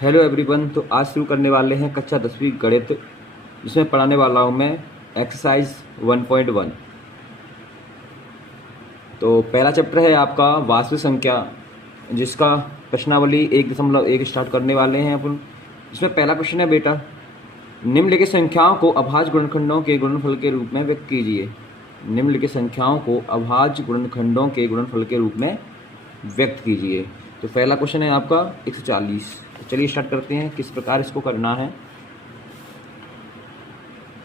Hello everyone. तो आज शुरू करने वाले हैं कक्षा 10वीं गणित, जिसमें पढ़ाने वाला हूं मैं एक्सरसाइज 1.1। तो पहला चैप्टर है आपका वास्तविक संख्या, जिसका प्रश्नावली 1.1 स्टार्ट करने वाले हैं अपन। इसमें पहला क्वेश्चन है बेटा, निम्नलिखित संख्याओं को अभाज्य गुणनखंडों के गुणनफल के रूप में व्यक्त कीजिए। निम्नलिखित संख्याओं को अभाज्य गुणनखंडों के गुणनफल के रूप में व्यक्त कीजिए। तो पहला क्वेश्चन है आपका 140। तो चलिए स्टार्ट करते हैं किस प्रकार इसको करना है।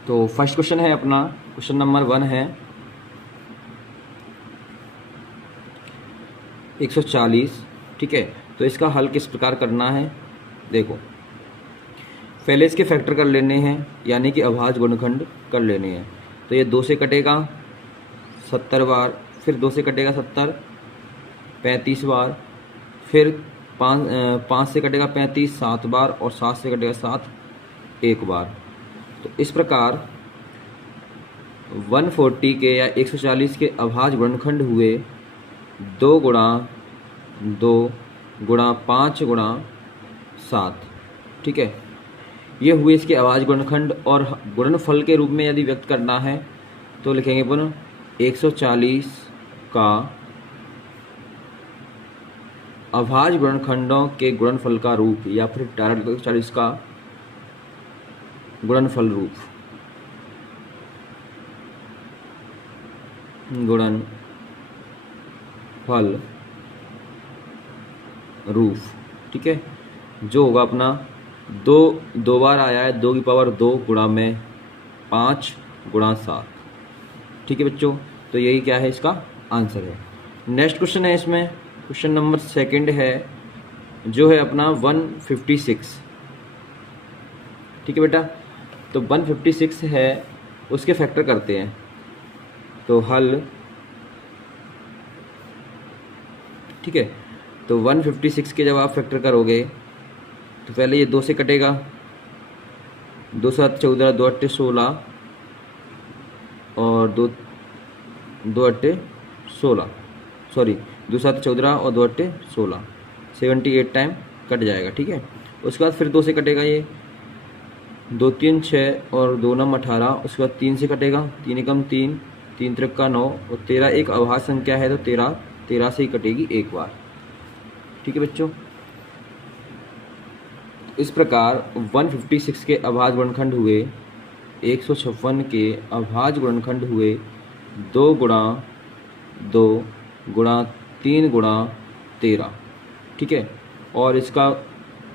तो फर्स्ट क्वेश्चन है अपना, क्वेश्चन नंबर 1 है 140। ठीक है, तो इसका हल किस प्रकार करना है, देखो पहले इसके फैक्टर कर लेने हैं, यानी कि अभाज्य गुणनखंड कर लेने हैं। तो ये 2 से कटेगा 70 बार, फिर 2 से कटेगा 70 35 बार, फिर 5 से कटेगा 35 7 बार, और 7 से कटेगा 7 1 बार। तो इस प्रकार 140 के या 140 के अभाज्य गुणनखंड हुए 2 गुणा 2 गुणा 5 गुणा 7। ठीक है, ये हुए इसके अभाज्य गुणनखंड। और गुणनफल के रूप में यदि व्यक्त करना है तो लिखेंगे पुनः 140 का अभाज्य गुणनखंडों के गुणनफल का रूप, या फिर डायरेक्ट 140 का गुणनफल रूप, गुणनफल रूप। ठीक है, जो होगा अपना 2 बार आया है 2 की पावर 2 गुणा में 5 गुणा 7। ठीक है बच्चों, तो यही क्या है इसका आंसर है। नेक्स्ट क्वेश्चन है इसमें, क्वेश्चन नंबर 2 है जो है अपना 156। ठीक है बेटा, तो 156 है, उसके फैक्टर करते हैं। तो हल, ठीक है, तो 156 के जब आप फैक्टर करोगे तो पहले ये 2 से कटेगा, 2 7 14 2 8 16 और 2 8 16, सॉरी 2 7 14 और 2 8 16, 78 टाइम कट जाएगा। ठीक है, उसके बाद फिर 2 से कटेगा, ये 2 3 6 और 2 9 18। उसके बाद 3 से कटेगा, 3 एकम 3 3 त्रिका 9 और 13 एक अभाज्य संख्या है तो 13 से ही कटेगी एक बार। ठीक है बच्चों, इस प्रकार 156 के अभाज्य गुणनखंड हुए, 156 के अभाज्य गुणनखंड हुए 2 गुणा 2 गुणा 3 गुणा 13। ठीक है, और इसका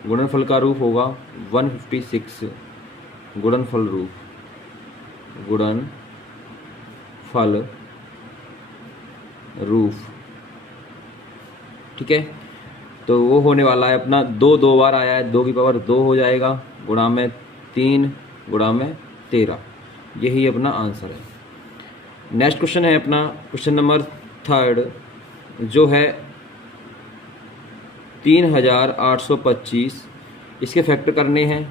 गुणनफल का रूप होगा 156 गुणनफल रूप, गुणनफल रूप। ठीक है, तो वो होने वाला है अपना 2 बार आया है, 2 की पावर 2 हो जाएगा, गुणा में 3 गुणा में 13। यही अपना आंसर है। नेक्स्ट क्वेश्चन है अपना, क्वेश्चन नंबर 3 जो है 3825। इसके फैक्टर करने हैं,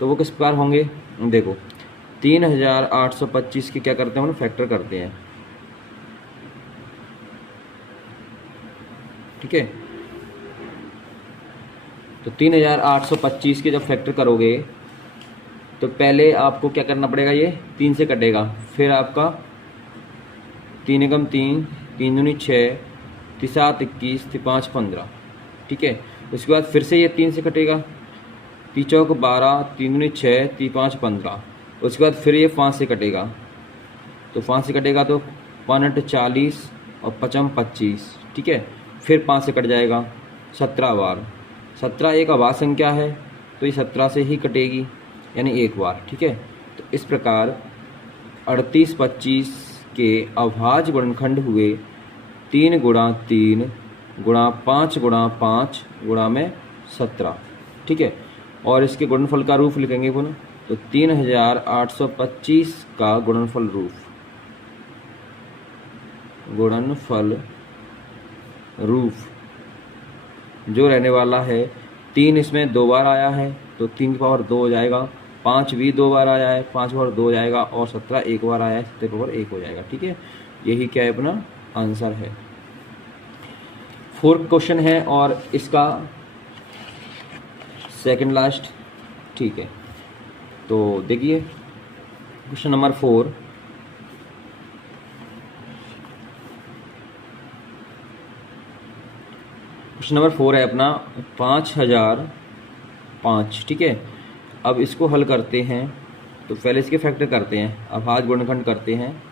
तो वो किस प्रकार होंगे, देखो 3825 के क्या करते हैं, फैक्टर करते हैं। ठीक है, तो 3825 के जब फैक्टर करोगे तो पहले आपको क्या करना पड़ेगा, ये 3 से कटेगा, फिर आपका 3 एकम 3 3 दूनी 6 7 21 5 15। ठीक है, उसके बाद फिर से ये 3 से कटेगा, 3 चौक 12 3 दूनी 6 3 5 15। उसके बाद फिर ये 5 से कटेगा, तो 5 से कटेगा तो 5 40 और 5 25। ठीक है, फिर 5 से कट जाएगा 17 बार। 17 एक अभाज्य संख्या है तो ये 17 से ही कटेगी, यानी एक बार। ठीक है, तो इस प्रकार 3825 के अभाज्य गुणनखंड हुए 3 गुणा 3 गुणा 5 गुणा 5 गुणा में 17। ठीक है, और इसके गुणनफल का रूप लिखेंगे पुनः, तो 3825 का गुणनफल रूप, गुणनफल रूप जो रहने वाला है 3, इसमें 2 बार आया है तो 3 की पावर 2 हो जाएगा, 5 भी 2 बार आया है 5 की पावर 2 हो जाएगा, और 17 एक बार आया है 17 की पावर 1 हो जाएगा। ठीक है, यही क्या है अपना आंसर है। 4 क्वेश्चन है और इसका सेकंड लास्ट, ठीक है। तो देखिए क्वेश्चन नंबर 4, क्वेश्चन नंबर 4 है अपना 5005, ठीक है। अब इसको हल करते हैं, तो पहले इसके फैक्टर करते हैं, अभाज्य गुणनखंड करते हैं।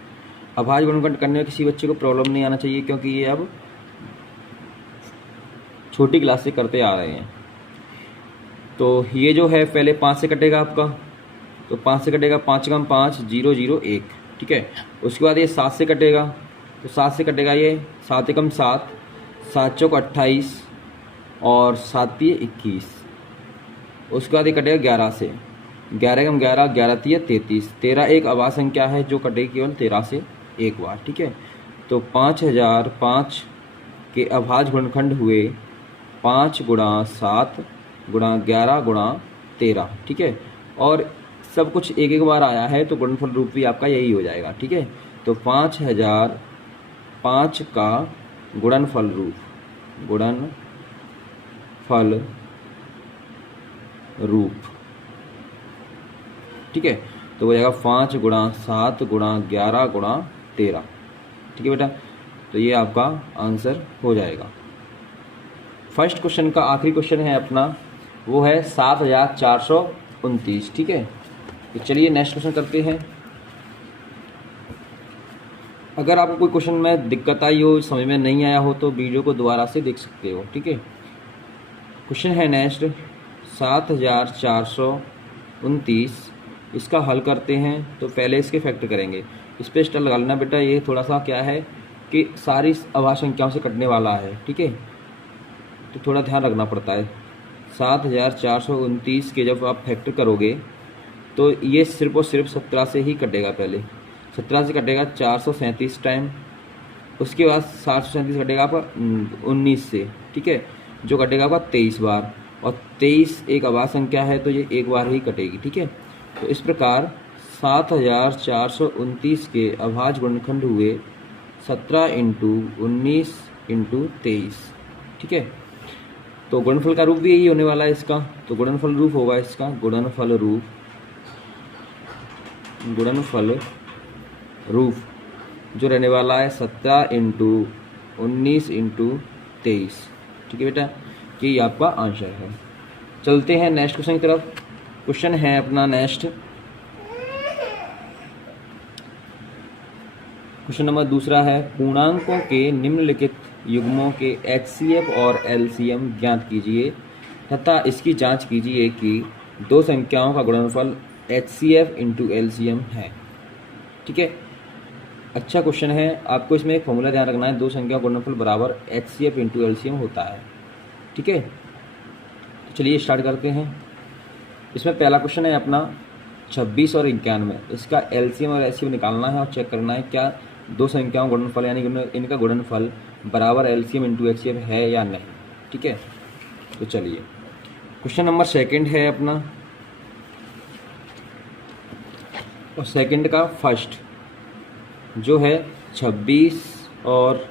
अभाज्य गुणनखंड करने में किसी बच्चे को प्रॉब्लम नहीं आना चाहिए, क्योंकि ये अब छोटी क्लास से करते आ रहे हैं। तो ये जो है पहले 5 से कटेगा आपका, तो 5 से कटेगा, 5 कम 5 0 0 1, ठीक है। उसके बाद ये 7 से कटेगा, तो 7 से कटेगा ये 7 एकम 7, 7 चौक 28 और 7 तिये 21। उसके बाद ये कटेगा 11 से, 11 एकम 11, 11 तिये 33, 13 एक अभाज्य संख्या है जो कटेगी केवल 13 से एक बार, ठीक है। तो 5005 के अभाज्य गुणनखंड हुए 5 गुणा 7 गुणा 11 गुणा 13, ठीक है। और सब कुछ एक एक बार आया है, तो गुणनफल रूप भी आपका यही हो जाएगा, ठीक है। तो 5005 का गुणनफल रूप, गुणनफल रूप, ठीक है। तो हो जाएगा 5 गुणा 7 गुणा 11 गुणा 13, ठीक है बेटा। तो ये आपका आंसर हो जाएगा। फर्स्ट क्वेश्चन का आखिरी क्वेश्चन है अपना, वो है 7429, ठीक है। तो चलिए नेक्स्ट क्वेश्चन करते हैं। अगर आपको कोई क्वेश्चन में दिक्कत आई हो, समझ में नहीं आया हो, तो वीडियो को दोबारा से देख सकते हो, ठीक है। क्वेश्चन है नेक्स्ट 7429, इसका हल करते हैं। तो पहले इसके फैक्टर करेंगे, इस पर स्टार लगा लेना बेटा। ये थोड़ा सा क्या है कि सारी अभाज्य संख्याओं से कटने वाला है, ठीक है, तो थोड़ा ध्यान रखना पड़ता है। 7429 के जब आप फैक्टर करोगे तो ये सिर्फ और सिर्फ 17 से ही कटेगा। पहले 17 से कटेगा 437 टाइम, उसके बाद 737 कटेगा आपका 19 से, ठीक है, जो कटेगा आपका 23 बार, और 23 एक अभाज्य संख्या है तो ये एक बार ही कटेगी, ठीक है। तो इस प्रकार 7429 के अभाज्य गुणनखंड हुए 17 × 19 × 23, ठीक है। तो गुणनफल का रूप भी यही होने वाला है इसका। तो गुणनफल रूप होगा इसका, गुणनफल रूप जो रहने वाला है 17 × 19 × 23, ठीक है बेटा। ये आपका आंसर है। चलते हैं नेक्स्ट क्वेश्चन की तरफ। क्वेश्चन है अपना नेक्स्ट, क्वेश्चन नंबर दूसरा है, पूर्णांकों के निम्नलिखित युग्मों के HCF और LCM ज्ञात कीजिए तथा इसकी जांच कीजिए कि दो संख्याओं का गुणनफल HCF × LCM है, ठीक है। अच्छा क्वेश्चन है। आपको इसमें एक फॉर्मूला ध्यान रखना है, दो संख्याओं का गुणनफल बराबर HCF × LCM होता है, ठीक है। तो चलिए स्टार्ट करते हैं। इसमें पहला क्वेश्चन है अपना 26 और 91, इसका LCM और HCF निकालना है और चेक करना है क्या दो संख्याओं का गुणनफल यानी इनका गुणनफल बराबर LCM × HCF है या नहीं, ठीक है। तो चलिए क्वेश्चन नंबर सेकंड है अपना, और सेकंड का फर्स्ट जो है 26 और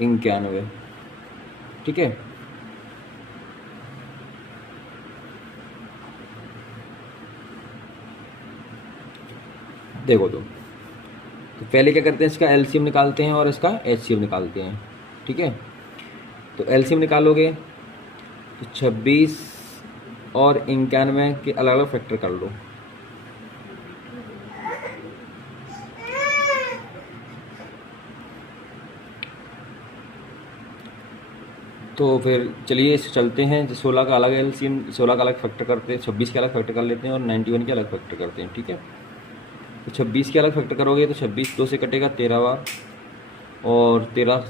91, ठीक है। देखो तो पहले क्या करते हैं, इसका LCM निकालते हैं और इसका HCF निकालते हैं, ठीक है। तो LCM निकालोगे तो 26 और 91 के अलग अलग फैक्टर कर लो। तो फिर चलिए चलते हैं, 16 का अलग LCM, 16 का अलग फैक्टर करते हैं, 26 के अलग फैक्टर कर लेते हैं और 91 के अलग फैक्टर करते हैं, ठीक है। तो 26 के अलग फैक्टर करोगे तो 26 2 से कटेगा 13 बार, और 13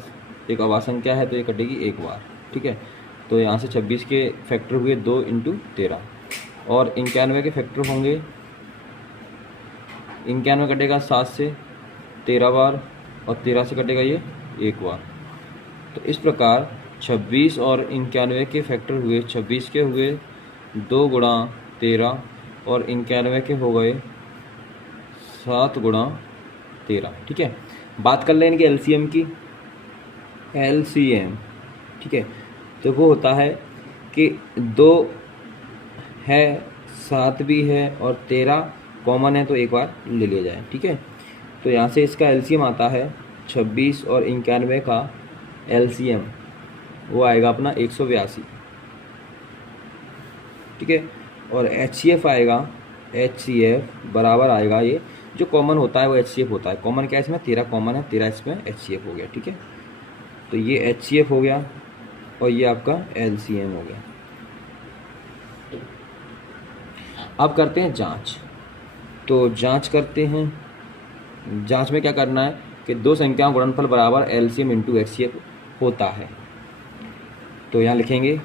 एक अभाज्य संख्या है तो ये कटेगी एक बार, ठीक है। तो यहाँ से 26 के फैक्टर हुए 2 × 13, और 91 के फैक्टर होंगे, 91 कटेगा 7 से 13 बार, और 13 से कटेगा ये एक बार। तो इस प्रकार 26 और 91 के फैक्टर हुए, 26 के हुए 2 × 13 और 91 के हो गए 7 × 13, ठीक है। बात कर लें इनके LCM की, LCM, ठीक है। तो वो होता है कि 2 है, 7 भी है और 13 कॉमन है, तो एक बार ले लिया जाए। ठीक है, तो यहाँ से इसका एलसीएम आता है 26 और 91 का एलसीएम वो आएगा अपना 182। ठीक है, और एचसीएफ आएगा, एचसीएफ बराबर आएगा, ये जो कॉमन होता है वो एचसीएफ होता है। कॉमन क्या है इसमें, 13 कॉमन है, 13 इसमें एचसीएफ हो गया। ठीक है, तो ये एचसीएफ हो गया और ये आपका एलसीएम हो गया। अब करते हैं जांच। तो जांच करते हैं। जांच में क्या करना है कि दो संख्याओं गुणनफल बराबर एलसीएम इंटू एचसीएफ होता है। तो यहाँ लिखेंगे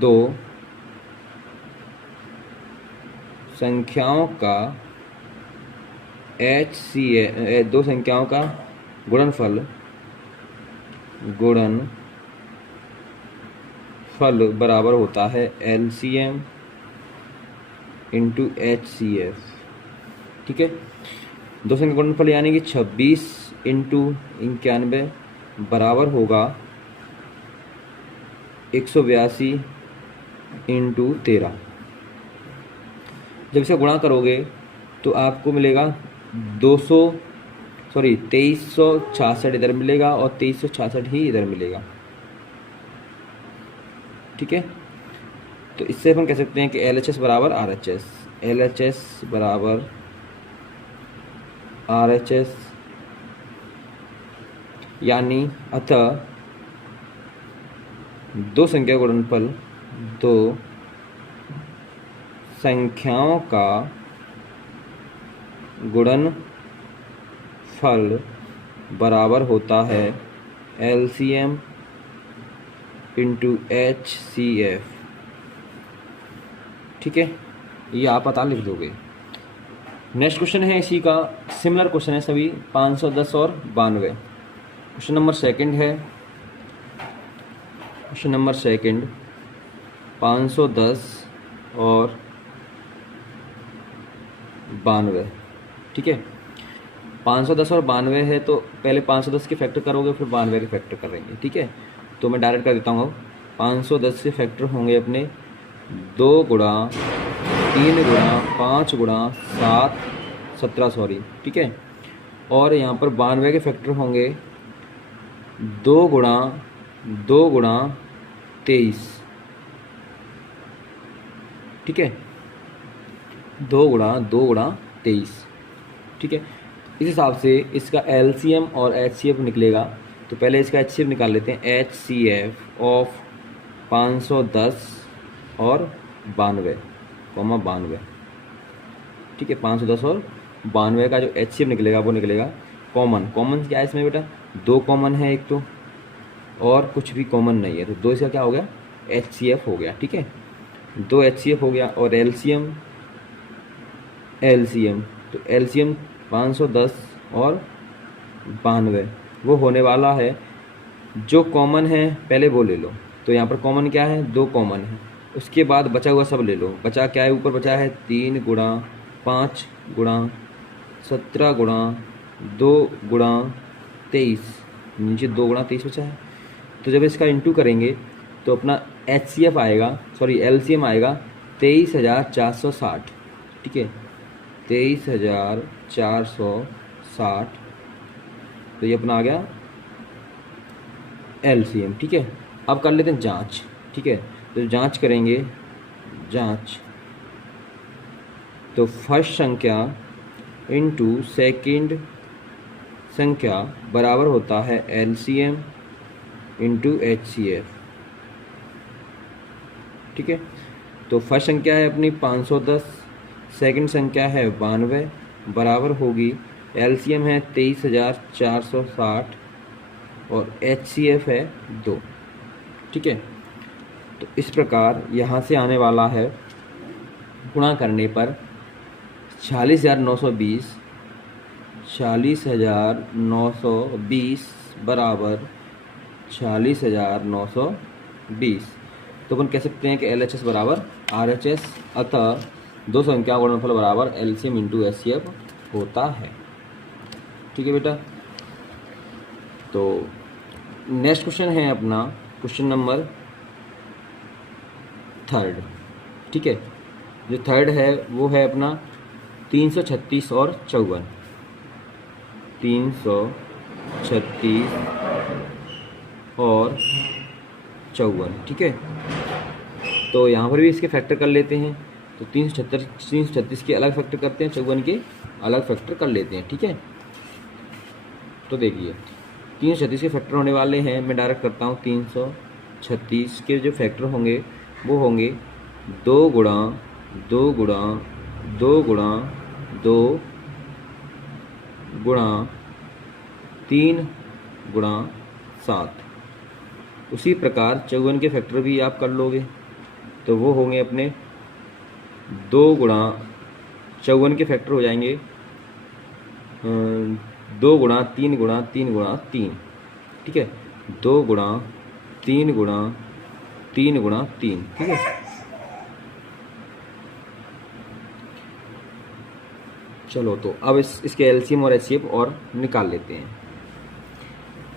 दो संख्याओं का दो संख्याओं का गुणनफल बराबर होता है एलसीएम इंटू एचसीएफ। ठीक है, दो संख्या गुणनफल यानी कि 26 इंटू 91 बराबर होगा 182 इंटू 13। जब इसे गुणा करोगे तो आपको मिलेगा 2366 इधर मिलेगा और 2366 ही इधर मिलेगा। ठीक है, तो इससे अपन कह सकते हैं कि LHS बराबर RHS, LHS बराबर RHS, यानी अतः दो संख्याओं का गुणनफल बराबर होता है LCM इंटू HCF। ठीक है, ये आप पता लिख दोगे। नेक्स्ट क्वेश्चन है इसी का, सिमिलर क्वेश्चन है सभी, 510 और 92। क्वेश्चन नंबर सेकंड है, क्वेश्चन नंबर सेकंड 510 और 92। ठीक है, 510 और 92 है तो पहले 510 के फैक्टर करोगे फिर 92 के फैक्टर करेंगे। ठीक है, तो मैं डायरेक्ट कर देता हूँ। 510 के फैक्टर होंगे अपने 2 गुणा 3 गुणा 5 गुणा 7 17 सॉरी। ठीक है, और यहाँ पर 92 के फैक्टर होंगे 2 गुणा 23। ठीक है, 2 गुणा 23। ठीक है, इस हिसाब से इसका एलसीएम और एचसीएफ निकलेगा। तो पहले इसका एचसीएफ निकाल लेते हैं। एचसीएफ ऑफ 510 और 92। ठीक है, 510 और 92 का जो एचसीएफ निकलेगा वो निकलेगा कॉमन क्या है इसमें बेटा, 2 कॉमन है एक तो, और कुछ भी कॉमन नहीं है, तो 2 इसका क्या हो गया, एचसीएफ हो गया। ठीक है, 2 एचसीएफ हो गया। और एलसीएम तो एलसीएम 510 और 92 वो होने वाला है, जो कॉमन है पहले वो ले लो। तो यहाँ पर कॉमन क्या है, 2 कॉमन है, उसके बाद बचा हुआ सब ले लो। बचा क्या है, ऊपर बचा है 3 गुणा 5 गुणा 17 गुणा 2 गुणा 23, नीचे 2 गुणा 23 बचा है। तो जब इसका इंटू करेंगे तो अपना एचसीएफ आएगा, सॉरी एलसीएम आएगा 23,460। ठीक है, 23,460, तो ये अपना आ गया एलसीएम। ठीक है, अब कर लेते हैं जांच। ठीक है, तो जांच करेंगे, तो फर्स्ट संख्या इंटू सेकंड संख्या बराबर होता है एलसीएम इंटू एचसीएफ। ठीक है, तो फर्स्ट संख्या है अपनी 510, सेकंड संख्या है 92, बराबर होगी एलसीएम है 23,460 और एचसीएफ है 2। ठीक है, तो इस प्रकार यहाँ से आने वाला है गुणा करने पर 40,920 बराबर 40,920। तो अपन कह सकते हैं कि LHS बराबर RHS, अतः दो संख्या गुणनफल बराबर LCM इंटू HCF होता है। ठीक है बेटा, तो नेक्स्ट क्वेश्चन है अपना क्वेश्चन नंबर थर्ड। ठीक है, जो थर्ड है वो है अपना 336 और 54, 336 और 54। ठीक है, तो यहाँ पर भी इसके फैक्टर कर लेते हैं। तो 336 के अलग फैक्टर करते हैं, 54 के अलग फैक्टर कर लेते हैं। ठीक है, तो देखिए 336 के फैक्टर होने वाले हैं, मैं डायरेक्ट करता हूँ। 336 के जो फैक्टर होंगे वो होंगे 2 गुणा 2 गुणा 2 गुणा 2 गुणा 3 गुणा 7। उसी प्रकार 54 के फैक्टर भी आप कर लोगे, तो वो होंगे अपने 2 गुणा 54 के फैक्टर हो जाएंगे 2 गुणा 3 गुणा 3 गुणा 3। ठीक है, 2 गुणा 3 गुणा 3 गुणा 3। ठीक है, चलो तो अब इसके एलसीएम और एचसीएफ और निकाल लेते हैं।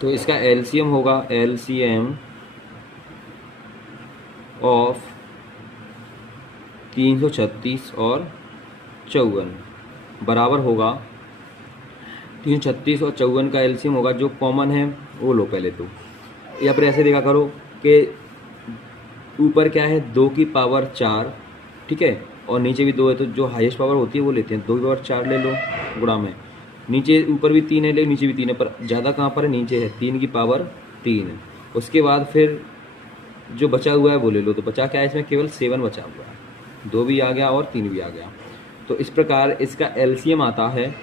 तो इसका एलसीएम होगा एलसीएम ऑफ 336 और 54 बराबर होगा 336 और 54 का एलसीएम होगा, जो कॉमन है वो लो पहले। तो या फिर ऐसे देखा करो कि ऊपर क्या है 2 की पावर 4, ठीक है, और नीचे भी 2 है, तो जो हाईएस्ट पावर होती है वो लेते हैं। 2 की पावर 4 ले लो गुणा में, नीचे ऊपर भी 3 है ले, नीचे भी 3 है, पर ज़्यादा कहाँ पर है, नीचे है। 3 की पावर 3 है। उसके बाद फिर जो बचा हुआ है वो ले लो। तो बचा क्या है इसमें, केवल 7 बचा हुआ है। 2 भी आ गया और 3 भी आ गया। तो इस प्रकार इसका एलसीएम आता है,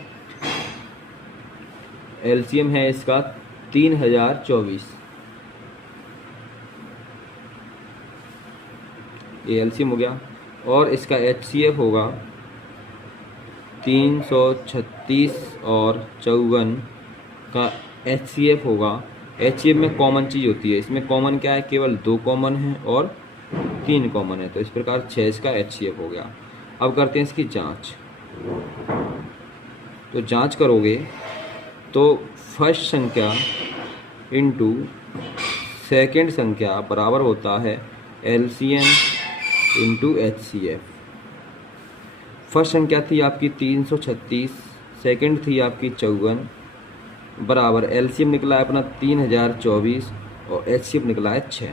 एलसीएम है इसका 3024। ये एलसीएम हो गया। और इसका एचसीएफ होगा 336 और 54 का एचसीएफ होगा। एचसीएफ में कॉमन चीज़ होती है, इसमें कॉमन क्या है, केवल 2 कॉमन है और 3 कॉमन है। तो इस प्रकार 6 इसका एचसीएफ हो गया। अब करते हैं इसकी जांच। तो जांच करोगे तो फर्स्ट संख्या इंटू सेकेंड संख्या बराबर होता है एलसीएम इंटू एचसीएफ। फर्स्ट संख्या थी आपकी 336, सेकेंड थी आपकी 54, बराबर एलसीएम निकला है अपना 3024 और एचसीएफ निकला है 6।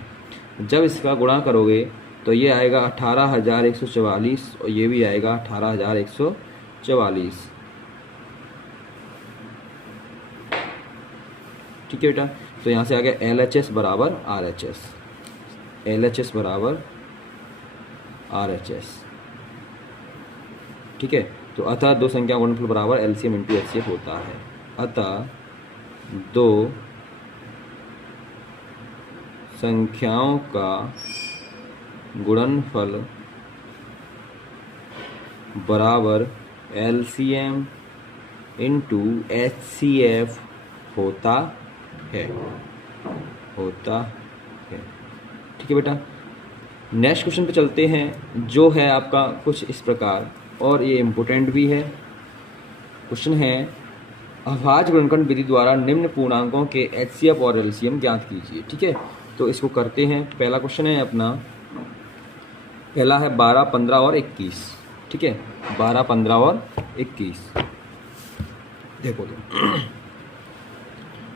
जब इसका गुणा करोगे तो ये आएगा 18144 और ये भी आएगा 18144। ठीक है बेटा, तो यहाँ से आ गया LHS बराबर RHS, LHS बराबर RHS। ठीक है, तो अतः 2 संख्या गुणनफल बराबर एलसीएम इंटू एचसीएफ होता है। अतः 2 संख्याओं का गुणनफल बराबर एलसीएम इंटू एचसीएफ होता है। ठीक है बेटा, नेक्स्ट क्वेश्चन पे चलते हैं, जो है आपका कुछ इस प्रकार, और ये इम्पोर्टेंट भी है। क्वेश्चन है, अभाज्य गुणनखंड विधि द्वारा निम्न पूर्णांकों के एचसीएफ और एलसीएम ज्ञात कीजिए। ठीक है, तो इसको करते हैं। पहला क्वेश्चन है अपना, पहला है 12, 15 और 21। ठीक है, 12, 15 और 21। देखो तो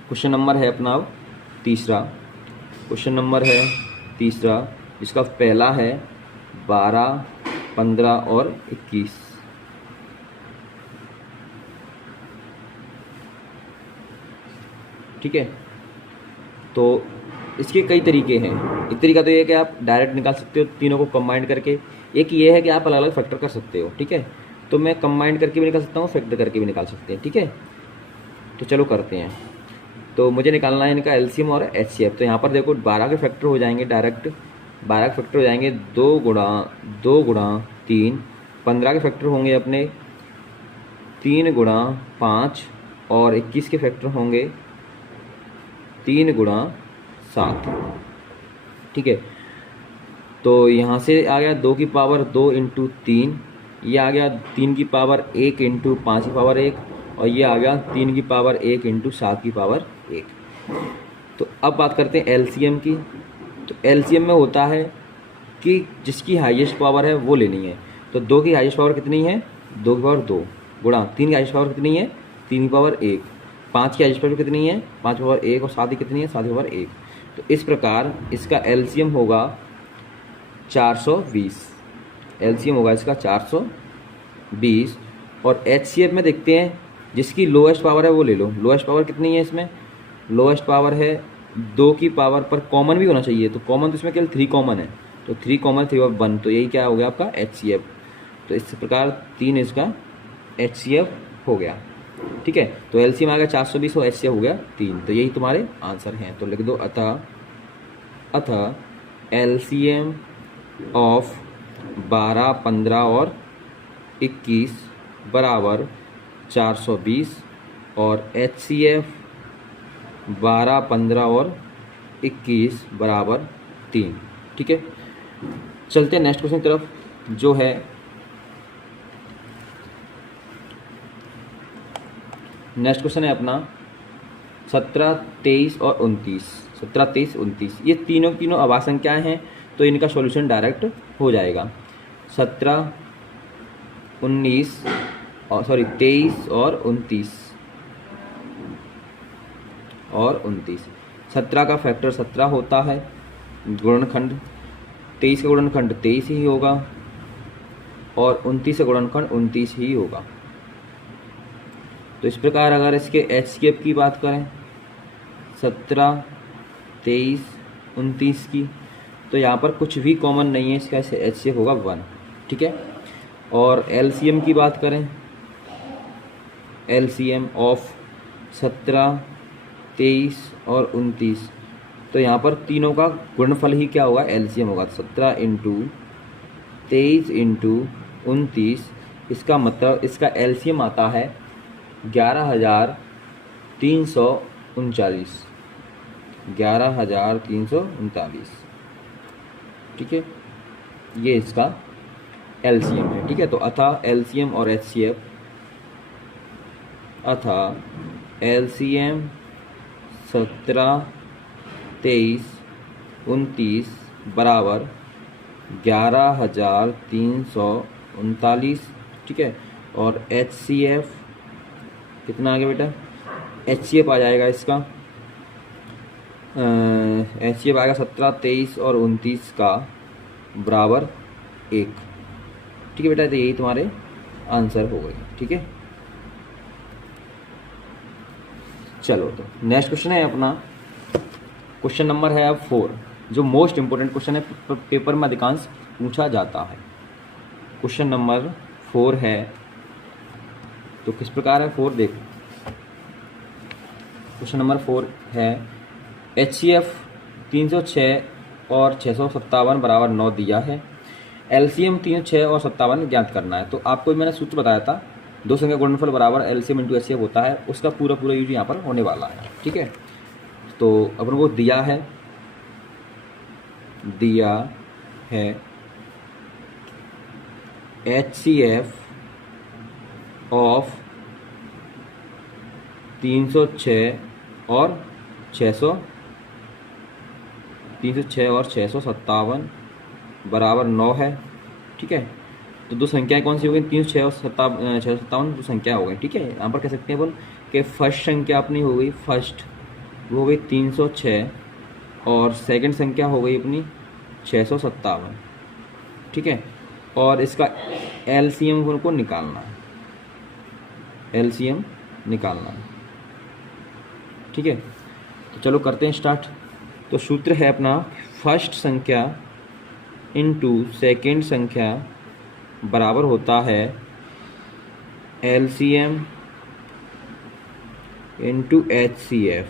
क्वेश्चन नंबर है अपना अब तीसरा। क्वेश्चन नंबर है तीसरा, इसका पहला है 12, 15 और 21। ठीक है, तो इसके कई तरीके हैं। एक तरीका तो ये है कि आप डायरेक्ट निकाल सकते हो तीनों को कंबाइंड करके। एक ये है कि आप अलग अलग फैक्टर कर सकते हो। ठीक है, तो मैं कंबाइंड करके भी निकाल सकता हूँ, फैक्टर करके भी निकाल सकते हैं। ठीक है, तो चलो करते हैं। तो मुझे निकालना है इनका एलसीएम और एचसीएफ। तो यहाँ पर देखो 12 के फैक्टर हो जाएंगे, डायरेक्ट 12 के फैक्टर हो जाएंगे 2 गुणा 3। 15 के फैक्टर होंगे अपने 3 गुणा 5 और 21 के फैक्टर होंगे 3 गुणा 7। ठीक है, तो यहाँ से आ गया 2 की पावर 2 इंटू 3, ये आ गया 3 की पावर 1 इंटू 5 की पावर 1, और ये आ गया 3 की पावर 1 इंटू 7 की पावर 1। तो अब बात करते हैं एलसीएम की। तो एलसीएम में होता है कि जिसकी हाईएस्ट पावर है वो लेनी है। तो 2 की हाईएस्ट पावर कितनी है, 2 की पावर 2 गुणा 3 की हाईएस्ट पावर कितनी है, 3 की पावर 1, 5 की हाईएस्ट पावर कितनी है, 5 की पावर 1 और 7 की कितनी है, 7 की पावर 1। तो इस प्रकार इसका एलसीएम होगा 420, एलसीएम होगा इसका 420। और एचसीएफ में देखते हैं, जिसकी लोएस्ट पावर है वो ले लो। लोएस्ट पावर कितनी है इसमें, लोएस्ट पावर है 2 की पावर पर कॉमन भी होना चाहिए, तो कॉमन तो इसमें केवल 3 कॉमन है, तो 3 कॉमन 3 और 1, तो यही क्या हो गया आपका एचसीएफ। तो इस प्रकार 3 इसका एचसीएफ हो गया। ठीक है, तो एलसीएम आ गया 420 और एचसीएफ हो गया 3। तो यही तुम्हारे आंसर हैं। तो लिख दो अतः एलसीएम ऑफ 12, 15 और 21 बराबर 420 और एचसीएफ 12, 15 और 21 बराबर 3। ठीक है, चलते हैं नेक्स्ट क्वेश्चन की तरफ, जो है नेक्स्ट क्वेश्चन है अपना 17, 23 और 29। 17, 23, 29 ये तीनों अभाज्य संख्याएं हैं, तो इनका सॉल्यूशन डायरेक्ट हो जाएगा। 17, 19 और 23 और 29 और 29। 17 का फैक्टर 17 होता है, गुणनखंड 23 का गुणनखंड 23 ही होगा और 29 का गुणनखंड 29 ही होगा। तो इस प्रकार अगर इसके एचसीएफ की बात करें 17, 23, 29 की, तो यहाँ पर कुछ भी कॉमन नहीं है, इसका एचसीएफ होगा 1। ठीक है, और एलसीएम की बात करें, एलसीएम ऑफ 17, 23 और 29, तो यहाँ पर तीनों का गुणनफल ही क्या होगा, एलसीएम होगा। 17 इंटू 23 इंटू 29, इसका मतलब इसका एलसीएम आता है 11,339, 11,339। ठीक है, ये इसका एलसीएम है। ठीक है, तो अतः एलसीएम और एचसीएफ, अतः एलसीएम 17, 23, 29 बराबर 11,339। ठीक है, और एचसीएफ कितना आ गया बेटा, एचसीएफ आ जाएगा इसका एचसीएफ आएगा 17, 23 और 29 का बराबर 1। ठीक है बेटा, तो यही तुम्हारे आंसर हो गए। ठीक है, चलो तो नेक्स्ट क्वेश्चन है अपना, क्वेश्चन नंबर है अब 4, जो मोस्ट इंपोर्टेंट क्वेश्चन है, पेपर में अधिकांश पूछा जाता है। क्वेश्चन नंबर 4 है, तो किस प्रकार है 4 देख। क्वेश्चन नंबर 4 है एचसीएफ 306 और 657 बराबर 9 दिया है। एलसीएम 306 और 57 ज्ञात करना है। तो आपको मैंने सूत्र बताया था, दो संख्या गुणनफल बराबर एलसीएम इंटू एचसीएफ होता है, उसका पूरा यूज यहाँ पर होने वाला है। ठीक है, तो अपन को दिया है एचसीएफ ऑफ 306 और 657 बराबर 9 है। ठीक है, तो दो संख्याएं कौन सी हो गई, 306 और 657 दो संख्या हो गई। ठीक है, यहाँ पर कह सकते हैं अपन कि फर्स्ट संख्या अपनी हो गई, फर्स्ट वो हो गई 306 और सेकंड संख्या हो गई अपनी 657। ठीक है, और इसका एलसीएम को निकालना है, एलसीएम निकालना है। ठीक है, तो चलो करते हैं स्टार्ट। तो सूत्र है अपना फर्स्ट संख्या इंटू सेकेंड संख्या बराबर होता है एलसीएम इंटू एचसीएफ।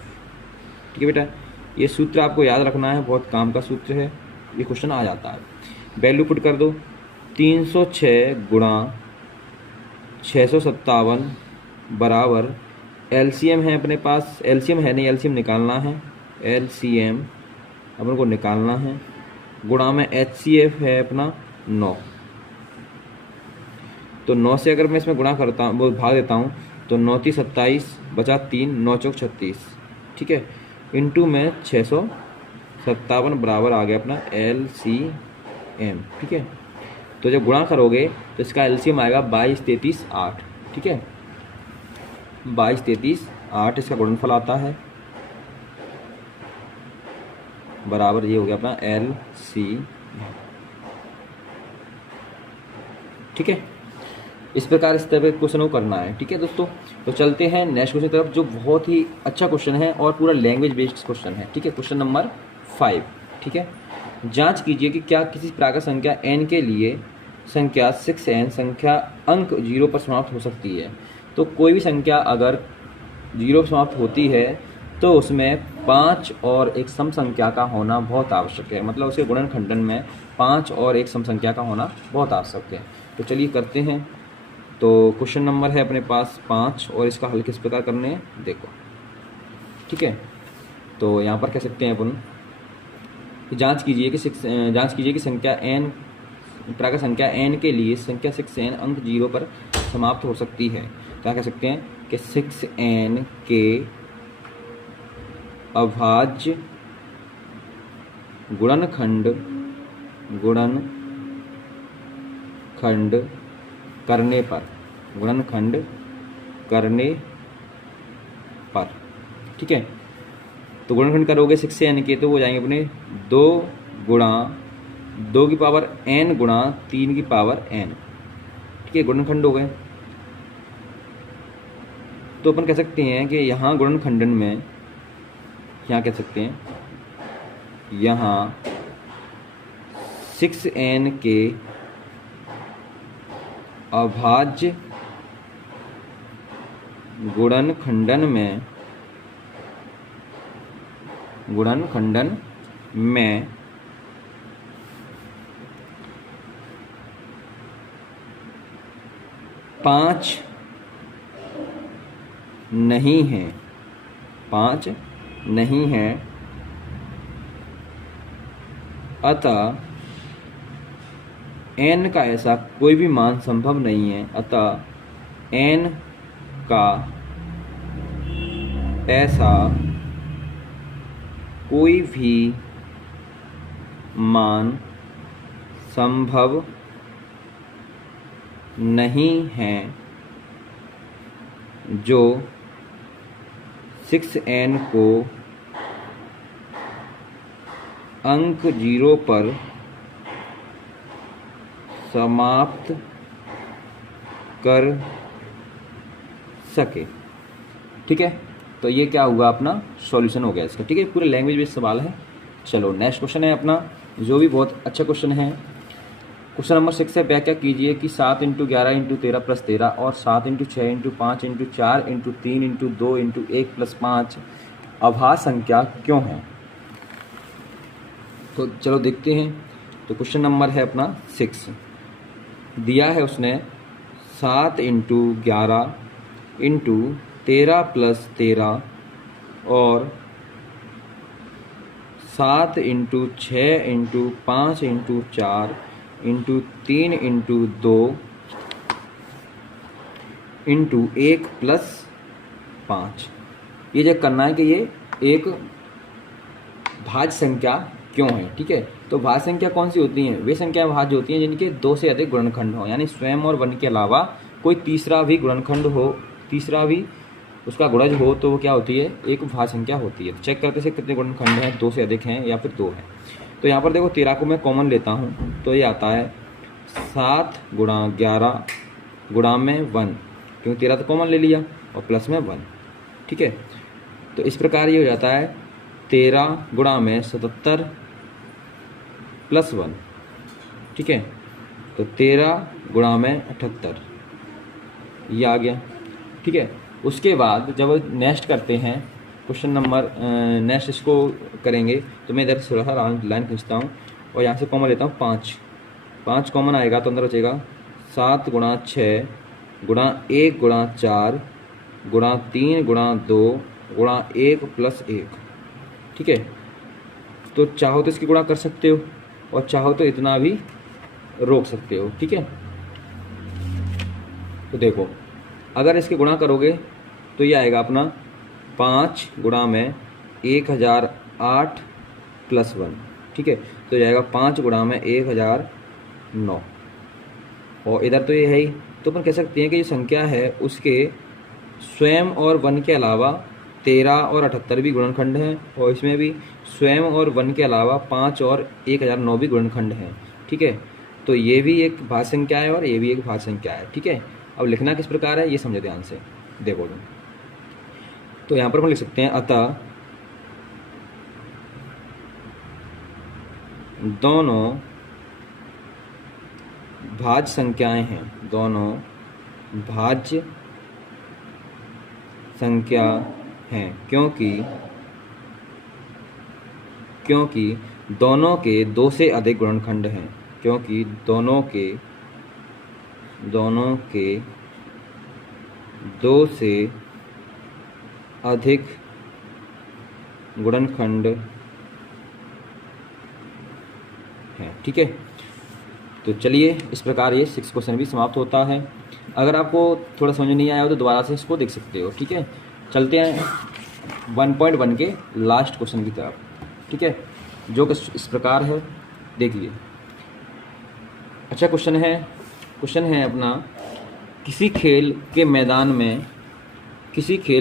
ठीक है बेटा, ये सूत्र आपको याद रखना है, बहुत काम का सूत्र है, ये क्वेश्चन आ जाता है। वैल्यू पुट कर दो, 306 गुणा 657 बराबर एलसीएम है अपने पास, एलसीएम है नहीं, एलसीएम निकालना है, एलसीएम अपन को निकालना है, गुणा में एचसीएफ है अपना 9। तो 9 से अगर मैं इसमें गुणा करता हूँ, वो भाग देता हूँ, तो 9 × 27 बचा 3, 9 × 4 = 36। ठीक है, इंटू में 657 बराबर आ गया अपना एम। ठीक है, तो जब गुणा करोगे तो इसका एलसीएम आएगा 22, 33, 8। ठीक है, 22, 33, 8 इसका गुणनफल आता है, बराबर ये हो गया अपना LCM। ठीक है, इस प्रकार इस तरह के क्वेश्चन को करना है। ठीक है दोस्तों, तो चलते हैं नेक्स्ट क्वेश्चन की तरफ, जो बहुत ही अच्छा क्वेश्चन है और पूरा लैंग्वेज बेस्ड क्वेश्चन है। ठीक है, क्वेश्चन नंबर 5। ठीक है, जांच कीजिए कि क्या किसी प्राकृत संख्या n के लिए संख्या 6n संख्या अंक 0 पर समाप्त हो सकती है। तो कोई भी संख्या अगर 0 पर समाप्त होती है तो उसमें 5 और एक सम संख्या का होना बहुत आवश्यक है, मतलब उसके गुणनखंडन में 5 और एक सम संख्या का होना बहुत आवश्यक है। तो चलिए करते हैं। तो क्वेश्चन नंबर है अपने पास 5 और इसका हल किस प्रकार करने हैं देखो। ठीक है, तो यहाँ पर कह सकते हैं अपन जांच कीजिए कि संख्या n प्राकृत संख्या n के लिए संख्या 6n अंक 0 पर समाप्त हो सकती है। क्या कह सकते हैं कि 6n के अभाज्य गुणनखंड करने पर। ठीक है, तो गुणनखंड करोगे 6 से n के तो हो जाएंगे अपने 2 गुणा 2 की पावर n गुणा 3 की पावर n। ठीक है, गुणनखंड हो गए। तो अपन कह सकते हैं कि यहाँ गुणनखंडन में यहाँ कह सकते हैं यहाँ 6n के अभाज्य गुणनखंडन में 5 नहीं है, अतः n का ऐसा कोई भी मान संभव नहीं है। अतः n का ऐसा कोई भी मान संभव नहीं है जो 6n को अंक 0 पर समाप्त कर सके। ठीक है, तो ये क्या हुआ अपना सॉल्यूशन हो गया इसका। ठीक है, पूरे लैंग्वेज बेस्ड सवाल है। चलो नेक्स्ट क्वेश्चन है अपना, जो भी बहुत अच्छा क्वेश्चन है। क्वेश्चन नंबर 6 से व्याख्या कीजिए कि 7 × 11 × 13 + 13 और 7 × 6 × 5 × 4 × 3 × 2 × 1 + 5 अभाज्य संख्या क्यों है। तो चलो देखते हैं। तो क्वेश्चन नंबर है अपना 6, दिया है उसने 7 × 11 × 13 + 13 और 7 × 6 × 5 × 4 × 3 × 2 × 1 + 5। ये चेक करना है कि ये एक भाज्य संख्या क्यों है। ठीक है, तो भाज्य संख्या कौन सी होती हैं? वे संख्या भाज्य होती हैं जिनके 2 से अधिक गुणनखंड हो, यानी स्वयं और वन के अलावा कोई तीसरा भी गुणनखंड हो, तीसरा भी उसका गुणज हो, तो वो क्या होती है? एक भाज्य संख्या होती है। तो चेक करते से कितने गुणनखंड हैं, 2 से अधिक हैं या फिर 2 हैं। तो यहाँ पर देखो 13 को मैं कॉमन लेता हूँ तो ये आता है 7 × 11 गुणा में 1, क्योंकि 13 तो कॉमन ले लिया, और प्लस में 1। ठीक है, तो इस प्रकार ये हो जाता है 13 गुणा में 77 + 1। ठीक है, तो 13 गुणा में 78 ये आ गया। ठीक है, उसके बाद जब नेक्स्ट करते हैं क्वेश्चन नंबर नेक्स्ट इसको करेंगे, तो मैं इधर थोड़ा सा लाइन खींचता हूँ और यहाँ से कॉमन लेता हूँ 5 कॉमन आएगा तो अंदर बचेगा 7 × 6 × 1 × 4 × 3 × 2 × 1 + 1। ठीक है, तो चाहो तो इसकी गुणा कर सकते हो और चाहो तो इतना भी रोक सकते हो। ठीक है, तो देखो अगर इसके गुणा करोगे तो ये आएगा अपना 5 गुणा में 1008 + 1। ठीक है, तो जाएगा 5 गुणा में 1009, और इधर तो ये है ही, तो अपन कह सकते हैं कि ये संख्या है उसके स्वयं और वन के अलावा 13 और 78 भी गुणनखंड हैं, और इसमें भी स्वयं और वन के अलावा 5 और 1009 भी गुणनखंड हैं। ठीक है, तो ये भी एक भाज्य संख्या है और ये भी एक भाज्य संख्या है। ठीक है, अब लिखना किस प्रकार है ये समझो ध्यान से, देखो तो यहाँ पर हम लिख सकते हैं अतः दोनों भाज्य संख्याएं हैं, दोनों भाज्य संख्या हैं, क्योंकि दोनों के 2 से अधिक गुणनखंड हैं, क्योंकि दोनों के 2 से अधिक गुणनखंड हैं। ठीक है, तो चलिए इस प्रकार ये 6 क्वेश्चन भी समाप्त होता है। अगर आपको थोड़ा समझ नहीं आया हो तो दोबारा से इसको देख सकते हो। ठीक है, चलते हैं 1.1 के लास्ट क्वेश्चन की तरफ। ठीक है, जो कि इस प्रकार है, देखिए। अच्छा क्वेश्चन है अपना, किसी खेल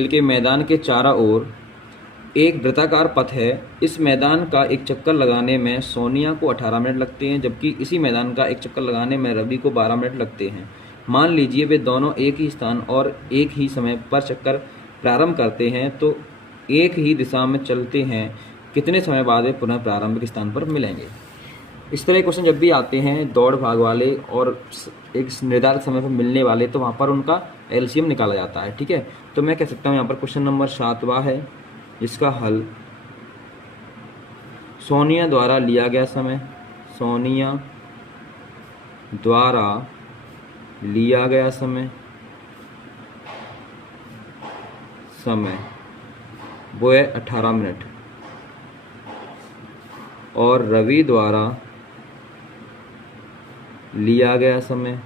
के मैदान के चारों ओर एक वृत्ताकार पथ है। इस मैदान का एक चक्कर लगाने में सोनिया को 18 मिनट लगते हैं, जबकि इसी मैदान का एक चक्कर लगाने में रवि को 12 मिनट लगते हैं। मान लीजिए वे दोनों एक ही स्थान और एक ही समय पर चक्कर प्रारंभ करते हैं, तो एक ही दिशा में चलते हैं, कितने समय बाद वे पुनः प्रारंभिक स्थान पर मिलेंगे। इस तरह के क्वेश्चन जब भी आते हैं दौड़ भाग वाले और एक निर्धारित समय पर मिलने वाले, तो वहाँ पर उनका एलसीएम निकाला जाता है। ठीक है, तो मैं कह सकता हूँ यहाँ पर क्वेश्चन नंबर 7वां है, जिसका हल सोनिया द्वारा लिया गया समय, सोनिया द्वारा लिया गया समय वो है 18 मिनट, और रवि द्वारा लिया गया समय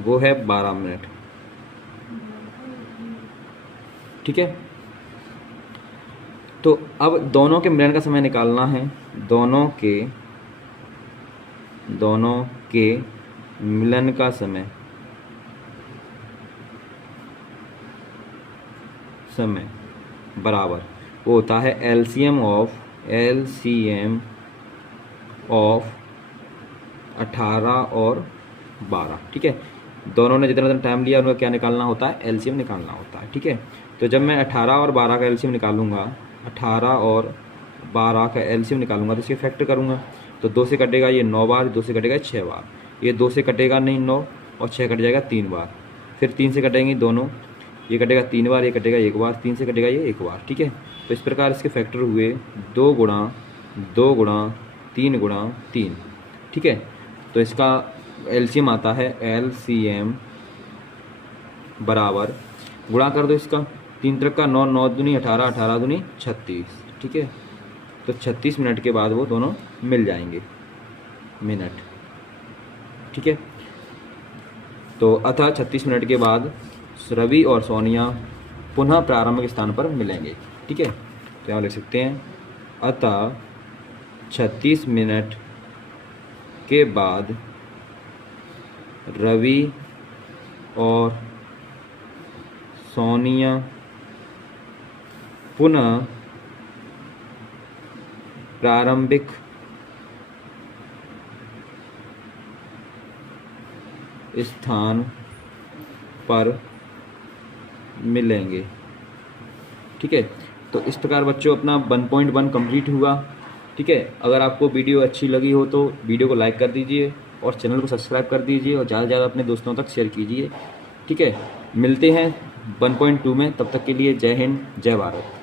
वो है 12 मिनट। ठीक है, तो अब दोनों के मिलन का समय निकालना है। दोनों के मिलन का समय बराबर वो होता है एलसीएम ऑफ 18 और 12। ठीक है, दोनों ने जितना टाइम लिया उनका क्या निकालना होता है, एलसीएम निकालना होता है। ठीक है, तो जब मैं 18 और 12 का एलसीएम निकालूंगा, 18 और 12 का एलसीएम निकालूंगा तो इसके फैक्टर करूंगा, तो 2 से कटेगा ये 9 बार, 2 से कटेगा 6 बार, ये 2 से कटेगा नहीं 9, और 6 कट जाएगा 3 बार, फिर 3 से कटेंगे दोनों, ये कटेगा 3 बार, ये कटेगा 1 बार, 3 से कटेगा ये 1 बार। ठीक है, तो इस प्रकार इसके फैक्टर हुए 2 गुणा 3 गुणा 3। ठीक है, तो इसका एलसीएम आता है, एलसीएम बराबर गुणा कर दो इसका, 3 त्रिक का 9, 9 दूनी 18, 18 दूनी 36। ठीक है, तो 36 मिनट के बाद वो दोनों मिल जाएंगे मिनट। ठीक है, तो अतः 36 मिनट के बाद रवि और सोनिया पुनः प्रारंभिक स्थान पर मिलेंगे। ठीक है, तो यहाँ लिख सकते हैं अतः 36 मिनट के बाद रवि और सोनिया पुनः प्रारंभिक स्थान पर मिलेंगे। ठीक है, तो इस प्रकार बच्चों अपना 1.1 कंप्लीट हुआ। ठीक है, अगर आपको वीडियो अच्छी लगी हो तो वीडियो को लाइक कर दीजिए और चैनल को सब्सक्राइब कर दीजिए और ज़्यादा से ज़्यादा अपने दोस्तों तक शेयर कीजिए। ठीक है, मिलते हैं 1.2 में, तब तक के लिए जय हिंद जय भारत।